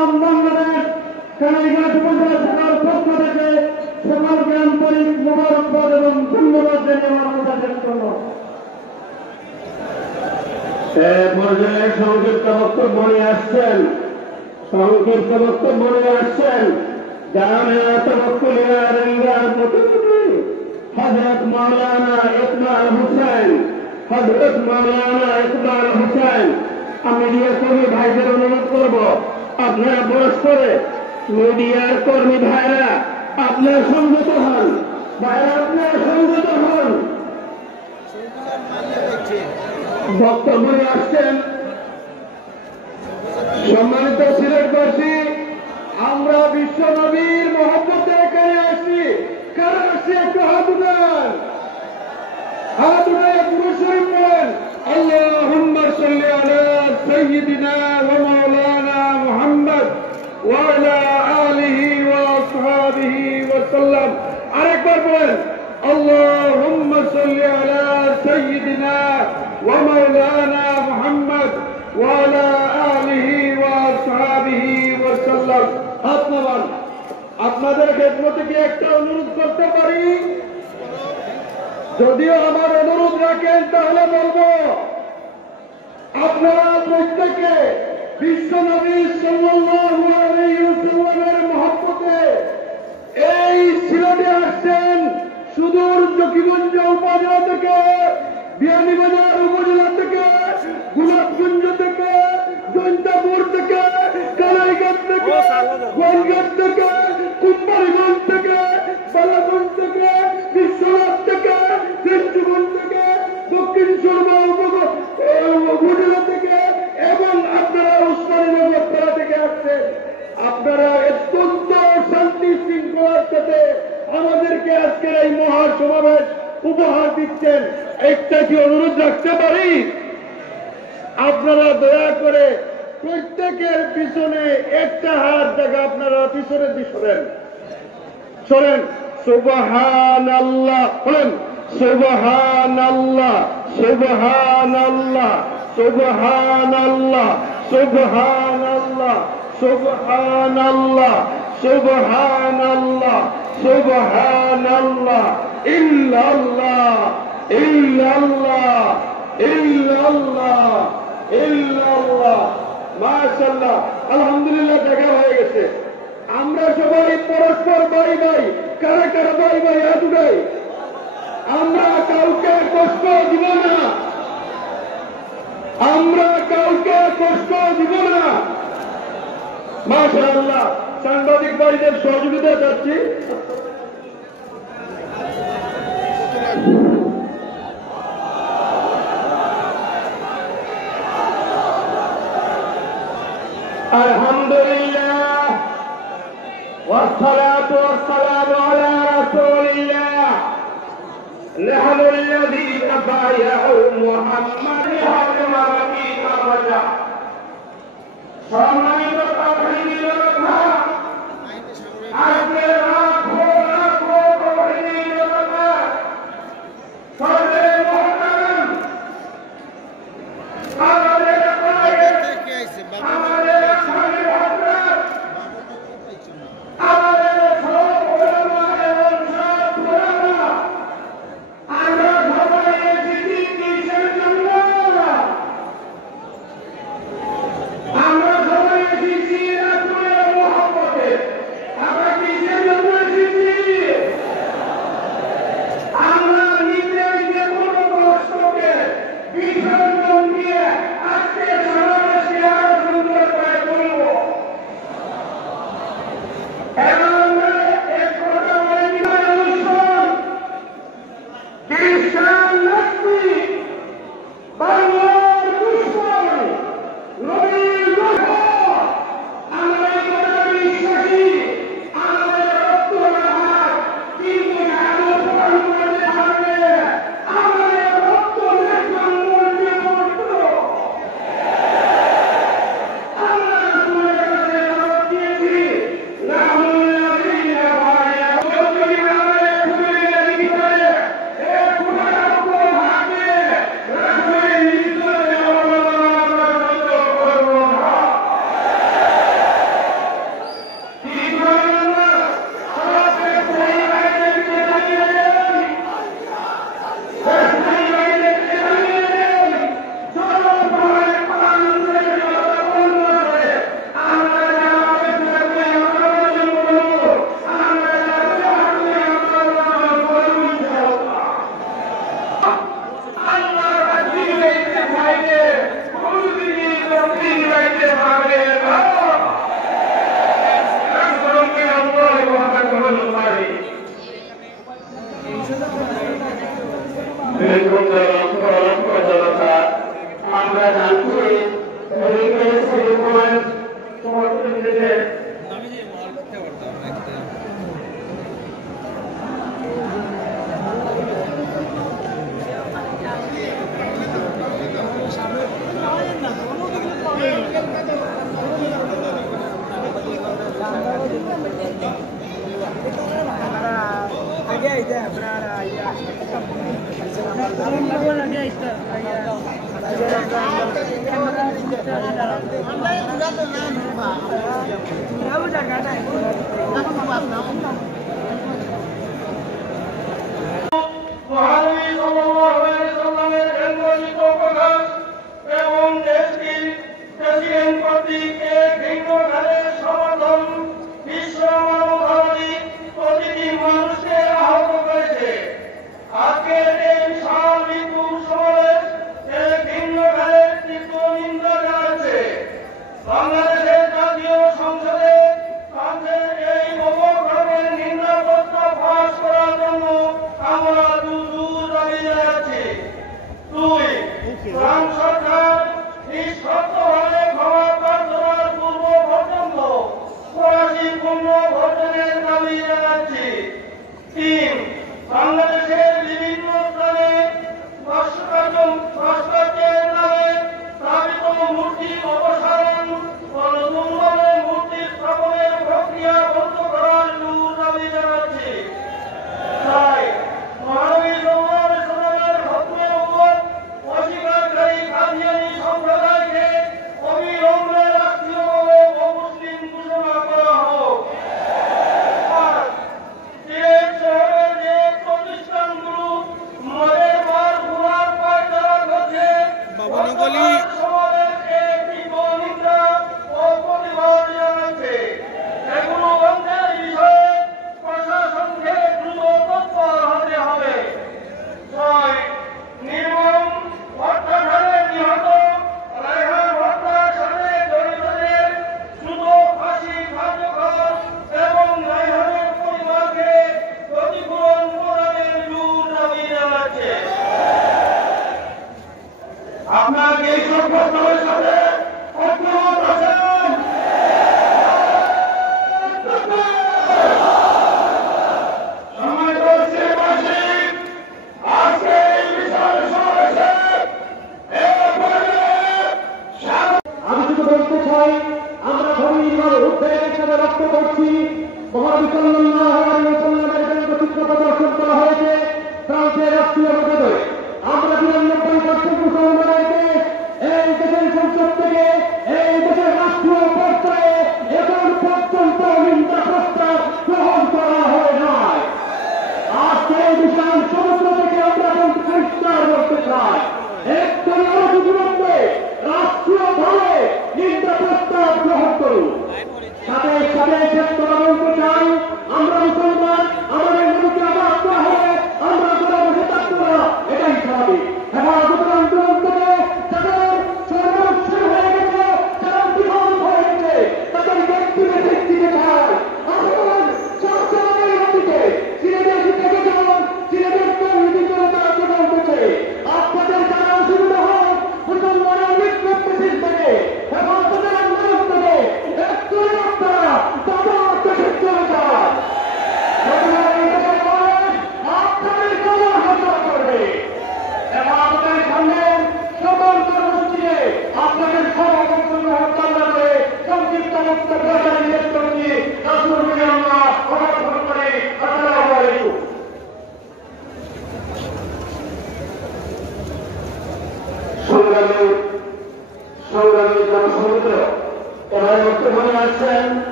ইসলাম বাংলাদেশ কানাইঘাট উপজেলা শাখার পক্ষ থেকে সকলকে আন্তরিক মোবারকবাদ এবং ধন্যবাদ জানিয়ে আমার কথা শেষ করব। পর্যায়ে সংক্ষিপ্ত বক্তব্য নিয়ে আসছেন জামিয়াত মুফতিয়ার ইন্ডিয়ার প্রতিনিধি হযরত মাওলানা ইকবাল হোসেন। আমি মিডিয়া কর্মী ভাইদের অনুরোধ করব, আপনারা পরস্পরে মিডিয়ার কর্মী ভাইরা আপনার সংযত হন, বক্তব্য নিয়ে আসছেন। সম্মানিত সিলেটবাসী, আমরা বিশ্ব নবীর মহব্বতে এখানে আসি। কারণ আসছি একটু হাত উঠান পুরুষ শরীফ বলেন আল্লাহুম্মা সাল্লি আলা সাইয়্যিদিনা ওয়া মাওলানা মুহাম্মদ ওয়া আলা আলিহি ওয়া আসহাবিহি ওয়া সাল্লাম। আরেকবার বলেন আল্লাহুম্মা সাল্লি আলা সাইয়্যিদিনা ওয়া মাওলানা মুহাম্মদ ওয়া আলা আলিহি ওয়া আসহাবিহি ওয়া সাল্লাম। আপনারা আপনাদের খেদমতে কি একটা অনুরোধ করতে পারি? যদিও আমার অনুরোধ রাখেন তাহলে বলবো, আপনারা প্রত্যেকে বিশ্ব নবী সাল্লাল্লাহু আলাইহি ওয়াসাল্লামের মহব্বতে এই সিলেটে আসছেন। সুদূর জকিগঞ্জ উপজেলা থেকে, বিয়ানীবাজার উপজেলা থেকে, গোলাপগঞ্জ থেকে, জৈন্তাপুর থেকে, কানাইঘাট থেকে, গোলঘাট থেকে, কুম্বারগঞ্জ থেকে, বালাগঞ্জ থেকে, বিশ্বনাথ থেকে, ফেঞ্চুগঞ্জ থেকে, দক্ষিণ সুরমা উপজেলা থেকে এবং আপনারা উসমানীনগর পাড়া থেকে আসছেন। আপনারা অত্যন্ত শান্তি শৃঙ্খলার সাথে আমাদেরকে আজকের এই মহাসমাবেশ উপহার দিচ্ছেন। একটা কি অনুরোধ রাখতে পারি? আপনারা দয়া করে প্রত্যেকের পিছনে একটা হাত জায়গা আপনারা পিছনের দিকে সরেন। সুবহানাল্লাহ বলেন, সুবহানাল্লাহ, সুবহানাল্লাহ, সুবহানাল্লাহ, সুবহানাল্লাহ, সুবহানাল্লাহ, সুবহানাল্লাহ, সুবহানাল্লাহ, ইল্লাল্লাহ, ইল্লাল্লাহ, ইল্লাল্লাহ, ইল্লাল্লাহ। মাশাআল্লাহ, আলহামদুলিল্লাহ, দেখা হয়ে গেছে। আমরা সবাই পরস্পর ভাই ভাই। কারা কারা ভাই ভাই হাত উঠাই। আমরা কাউকে কষ্ট দিব না, মাশাআল্লাহ। সাংবাদিক ভাইদের সহযোগিতা চাচ্ছি। আলহামদুলিল্লাহ والصلاة والسلام على رسول الله نحن الذين بايعوا محمد حكما مكين الرجاء সম্মানিত তাওহীদের কথা আজকে রাখো তাওহীদের কথা সর্বে মুহতারাম আমাদের পায়ে আমাদের সামনে হযরত আমাদের সব উলামা এবং সব উলামা আমরা সবাই এসেছি কিসের জন্য? আমরা সবাই এসেছি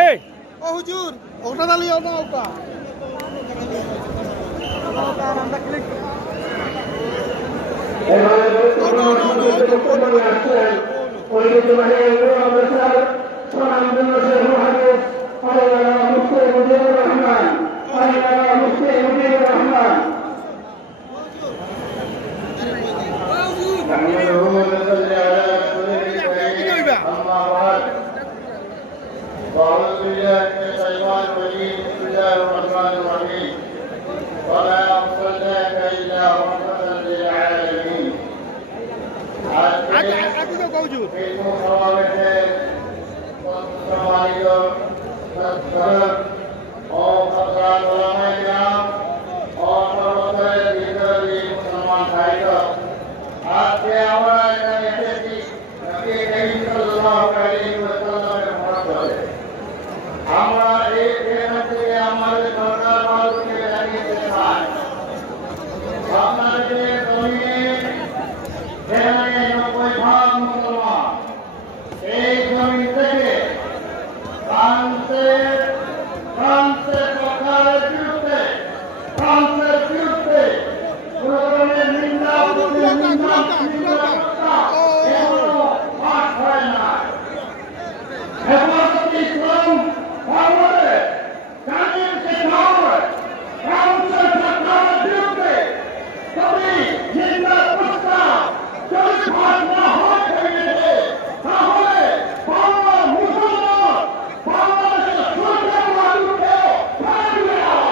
এই ও হুজুর ওটা দালিও না ওটা أعوذ بالله من الشيطان الرجيم بسم الله الرحمن الرحيم وما أرسلناك إلا رحمة للعالمين আমরা এই থেকে আমাদের সরকার মানুষকে জানিয়ে চাই বাংলাদেশের জমিনে 90% মুসলমান এই জমি থেকে ফ্রান্সের সরকারের বিরুদ্ধে কোন ধরনের নিন্দা এখনো পাঠ হয় না। হেফাজতে ইসলাম বাংলাদেশ জানিয়ে ফ্রান্সের সরকারের বিরুদ্ধে যদি নিন্দা প্রস্তাব যদি পাঠ না হয় থাকে তাহলে বাংলা মুসলমান বাংলাদেশের সরকার মানুষকে ফেলে দেওয়া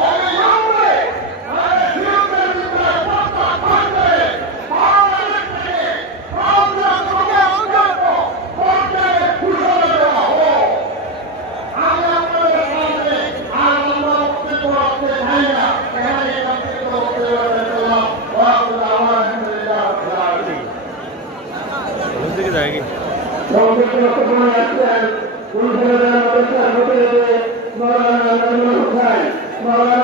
অবিলম্বে তাদের বিরুদ্ধে নিন্দা প্রস্তাব থাকলে বাংলাদেশ থেকে ফ্রান্সের পর্যায়ে ঘোষণা দেওয়া হোক। আমি আপনাদের সামনে আর লম্বা বক্তব্য রাখতে চাই না, এখানে সংক্ষিপ্ত বক্তব্য রেখে দিলাম। আলহামদুলিল্লাহ সংক্ষিপ্ত বক্তব্য রাখছেন মৌলানা